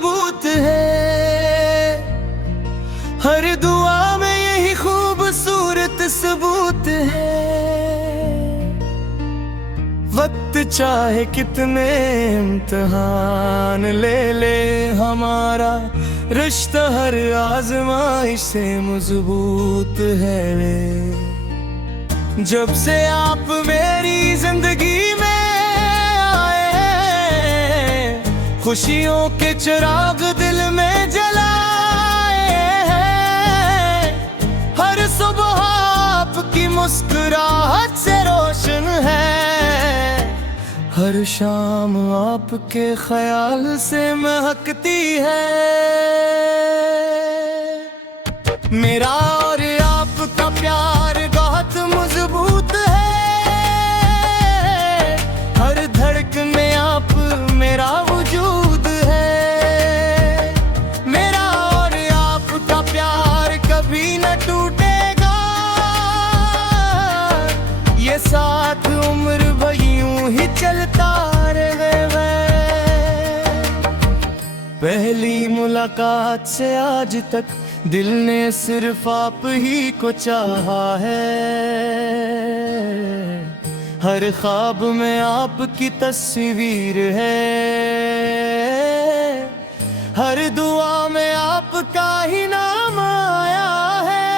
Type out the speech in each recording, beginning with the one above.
मजबूत है। हर दुआ में यही खूबसूरत सबूत है। वक्त चाहे कितने इम्तिहान ले ले, हमारा रिश्ता हर आजमाइश से मजबूत है। जब से आप मेरी जिंदगी में आए, खुशियों के चिराग दिल में जलाए हैं। हर सुबह आपकी मुस्कुराहट से रोशन है। हर शाम आपके ख्याल से महकती है। मेरा और आपका प्यार बहुत मजबूत है। हर धड़कन में आप मेरा वजूद है। मेरा और आपका प्यार कभी न टूटेगा। ये साथ उम्र भर यूं ही चलता रहेगा। पहली मुलाकात से आज तक दिल ने सिर्फ आप ही को चाहा है। हर ख्वाब में आपकी तस्वीर है। हर दुआ में आपका ही नाम आया है।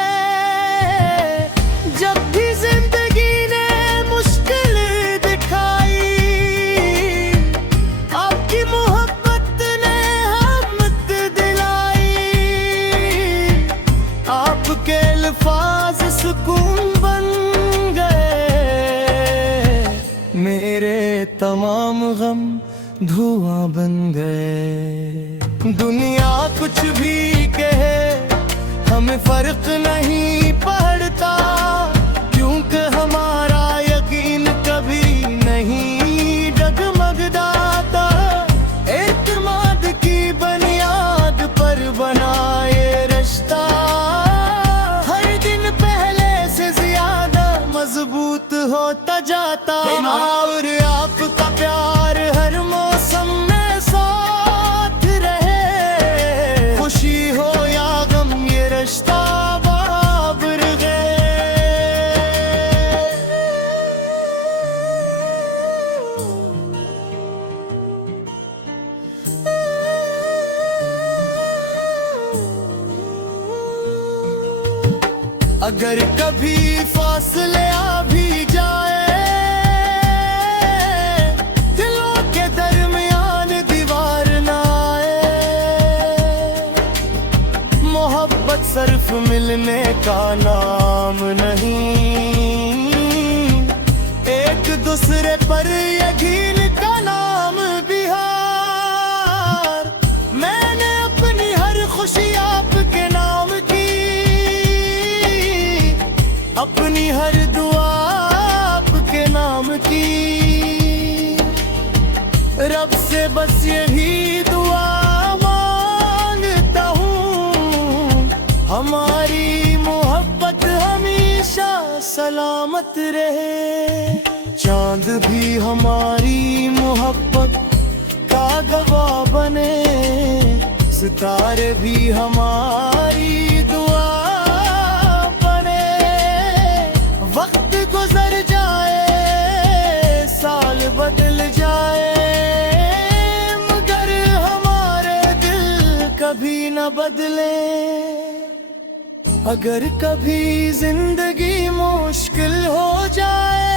जब भी जिंदगी ने मुश्किल दिखाई, आपकी मोहब्बत ने हिम्मत दिलाई। आपके अल्फाज सुकून बन गए। मेरे तमाम गम धुआं बन गए। दुनिया कुछ भी कहे, हमें फर्क नहीं पड़ता। क्योंकि हमारा यकीन कभी नहीं डगमगाता। एतमाद की बुनियाद पर बनाए रिश्ता, हर दिन पहले से ज्यादा मजबूत होता जाता। और आपका प्यार हर मौसम में साथ रहे। खुशी हो या गम ये रिश्ता बाबर है। अगर कभी फासले आ भी जाए, दिलों के दरमियान दीवार ना आए। मोहब्बत सिर्फ मिलने का नाम नहीं, एक दूसरे पर यकीन का नाम बिहार। मैंने अपनी हर खुशी आपके नाम की, अपनी हर दुआ आपके नाम की। रब से बस यही दुआ मांगता हूँ, हमारी मोहब्बत हमेशा सलामत रहे। चांद भी हमारी मोहब्बत का गवाह बने, सितारे भी हमारी दुआ बने। वक्त गुजर जाए, साल बदल जाए, मगर हमारे दिल कभी न बदले। अगर कभी जिंदगी मुश्किल हो जाए,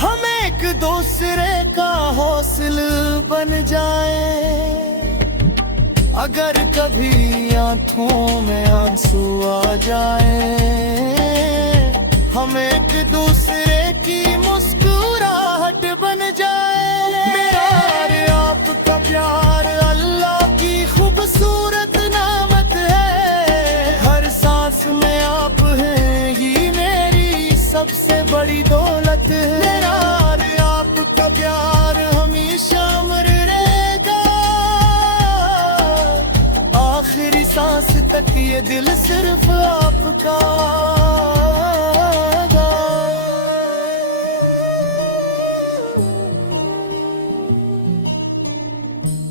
हम एक दूसरे का हौसला बन जाए। अगर कभी आंखों में आंसू आ जाए, हम एक दूसरे की मुस्कुराहट बन जाए। मेरा और आपका प्यार अल्लाह की खूबसूरत नामत है। हर सांस में आप हैं, ये मेरी सबसे बड़ी दौलत है। मेरा और आपका प्यार हमेशा अमर रहेगा। आखिरी सांस तक ये दिल सिर्फ आपका।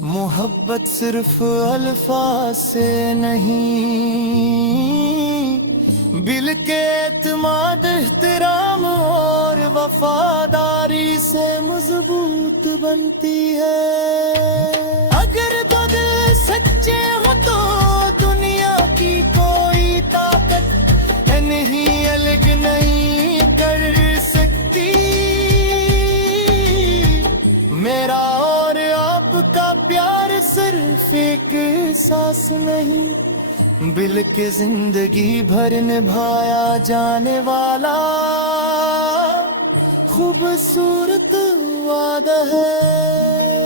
मोहब्बत सिर्फ अल्फाज से नहीं, बिल के एतमाद, एहतराम और वफादारी से मजबूत बनती है। अगर बदल सच्चे हो तो दुनिया की कोई ताकत नहीं अलग नहीं कर सकती। मेरा और आपका प्यार सिर्फ एक एहसास नहीं, बिल के जिंदगी भर निभाया जाने वाला खूबसूरत वादा है।